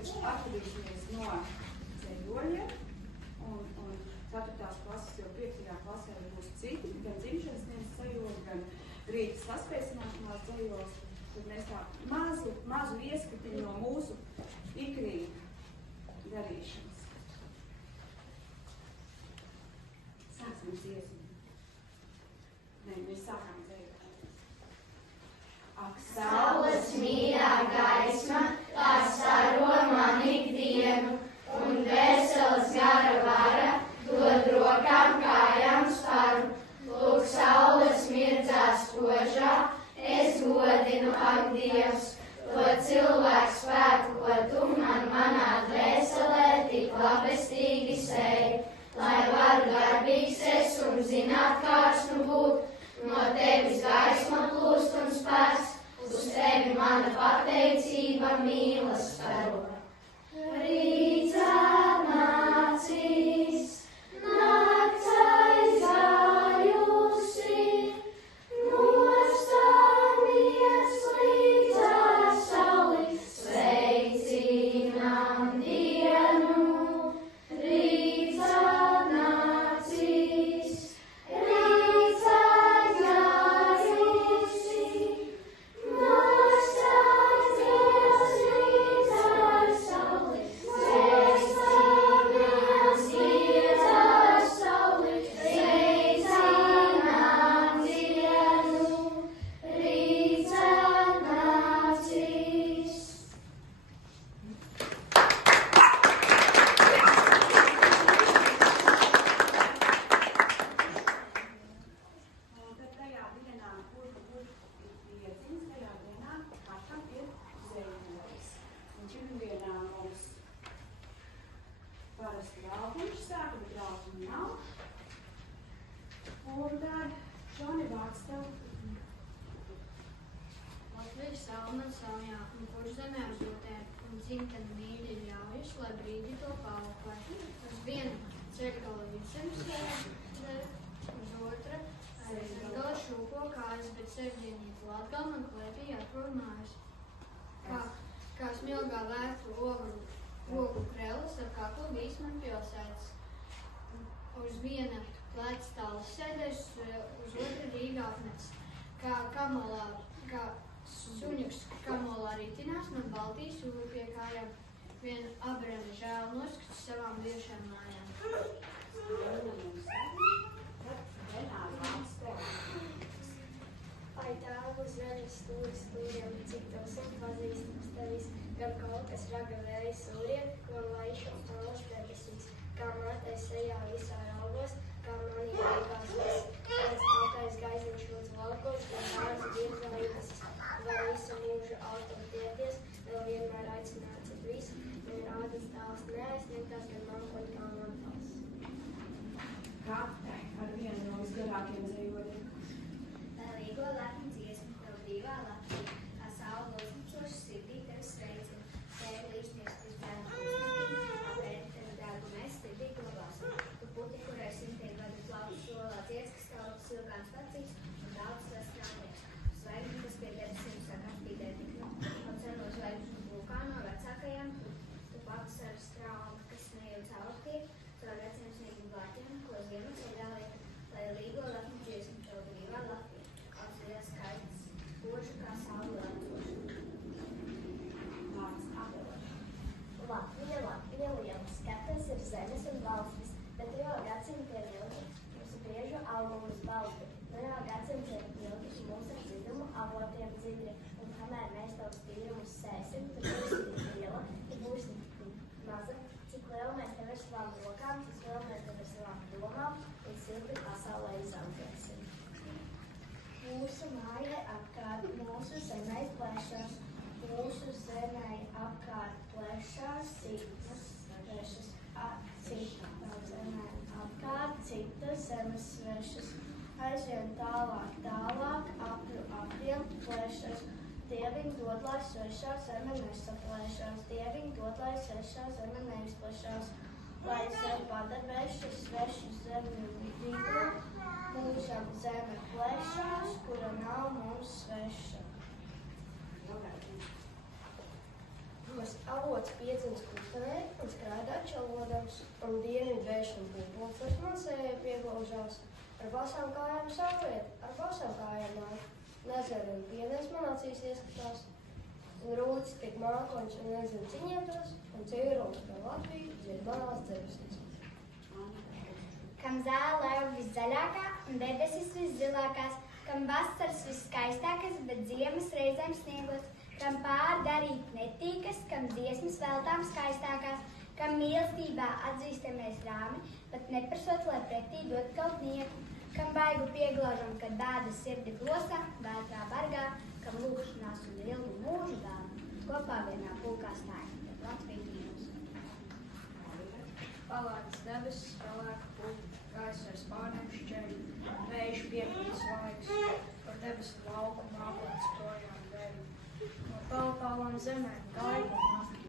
tagad atradīsimies no ceļoļiem, un 4. klases, jo 5. klasē būs citi, gan dzimšanas dienas ceļoļi, gan rīta saspēcināšanās ceļoļi. Tad mēs tā mazu ieskatiņu no mūsu ikrīta darīšanas. Sāksim dziesmu. Nē, mēs sākām dzējot. Ak, saules mīļā gaisma, tā staro man ikdienu, un veselas gara vara dod rokām kājām sparu. Lūk, saules mirdzās spožā, es godinu, ak, Dievs, to cilvēku spēku, ko tu manā dvēselē tik labestīgi sēji, lai varu darbīgs es un zināt, kāds nu būt, no tevis gaisma plūst un spēks, uz tevi mana pateicība mīlas staro. Rīts atnācis, nakts aizgājusi, nostāmies līdzās sauli, sveicinām dienu. Rīts atnācis, rīts aizgājusi, nostāmies līdzās sauli, sveicinām līdzās sauli, sveicinām dienu. Rīts atnācis. Un tad tajā dienā, kur ir ieciņas, tajā dienā katram ir zēņojas. Un šimdienā mums parasti rauguņš sāk, bet rauguņu nav. Un tad Šoni vārds tev. Latvijas salma saujā, un kur zemē uzdotē, un dzimteni mīļi ļaujas, lai brīdi to paupē. Uz vienu ceļgalu visiem sēdē, uz otra aizgala šūpo kājas, bet sērģienīti Latgal man klēpī atprom mājas. Kā smilgā vērtu ogu krelas ar kaklu vīs man pilsētas. Uz viena plēc tālas sēdēs, uz otra Rīgā apnec. Kā suņuks kamolā ritinās, man Baltijas jūra pie kājām. Vien abrami žēl noskats savām bijušām mājām. Vai tālu zemes stūriem, cik tos un pazīstams tevis, gan kaut kas raga vēja sūriem, ko laišu tālas debesīs, kā mātei sejā visā raugos, kā manī veikās viss, pēc tātais gaiziņš lūdz valkos, gan tādas dievzājības, var visu mūžu autom tieties, vēl vienmēr aicināts ir viss, un rādas tāls neaizņemtās, gan mankot kā mantals. Katai ar vienu no visgarākiem dzējoļiem. Līgo lepnu dziesmu, tev brīvā Latvija, kā saule uzmucoši sirdī tevi sveicina, tevi līdznieks uz bērnu uzmanību, apēdi tevi dārgu mēs sirdī glabāsim. Tu puti, kurai simtiem gadu plaušu solā dzieds, kas tev silgāns vecīs un daudz sastrādies. Zvaigžņi, kas pie debesīm sāk attīdē tik no, un ceno zvaigžņu vulkāno vecākajām, tu pats ar strālu, kas nejauc augtiek, caur veciem sniegiem blāķiem, ko ziema ceļāliek, lai līgo lepnu dziesmu, tev brīvā Latvija. Skaidrs, spožu kā saule letošu. Vārds Adela. Latvija, liela skatas ir zemes un valstis, bet jau gadsimtiem ilgi mūsu briežu augumus balsti, jau gadsimtiem ilgi mūsu ar dziļumu avotiem dziļi, un kamēr mēs tavus tīrumus sēsim, tu būsi tik liela, tu būsi tik maza, cik liela mēs tev ar savām rokām, cik liela mēs tev ar savām domām, un silti pasaulē izaudzēsim. Mūsu mājai apkārt, mūsu zemē plešās, mūsu zemē apkārt plešās, citas svešas, citas zemē apkārt, citas zemes svešas, aizvien tālāk, apiem plešas, Dieviņ dod, lai svešā zeme nesaplēšās, Dieviņ dod, lai svešā zeme neizplešās, lai sev padarbēšu svešu zemi vidū, mūžam zeme plešās, kura nav mums sveša. Tos avot avots pieciens kustenē un skraidā čelodams, un dienvidu vējš un pūpols man sēja pieglaužās. Ar basām kājām saulēt, ar basām kājām nāk. Nezēra un pienēs man acīs ieskatās. Un rūcis tik mākoņš un nezinu ciņietos, un cīrums par Latviju dzied manās debesīs. Kam zāle laiva viszaļākā un debesis viszilākās, kam vasaras viskaistākas, bet ziemas reizēm sniegots, kam pāri darīt netīkas, kam dziesmas veltām skaistākās, kam mīlestībā atzīstamies rāmi, pat neprasot, lai pretī dot kaut nieku, kam baigu pieglaužam, kad bēdas sirdi plosā, vētrā bargā, kam lūkšanās un ilgu mūžu dāvā, kopā vienā pulkā stājam, tad Latvija mīlas. Palētas debesis, pelēka puķa, gaisa ar spārniem šķeļu, vējš piepildīs laiks, par debesu lauku mākoņas projām dēļ. No palpālām zemēm, gaigu un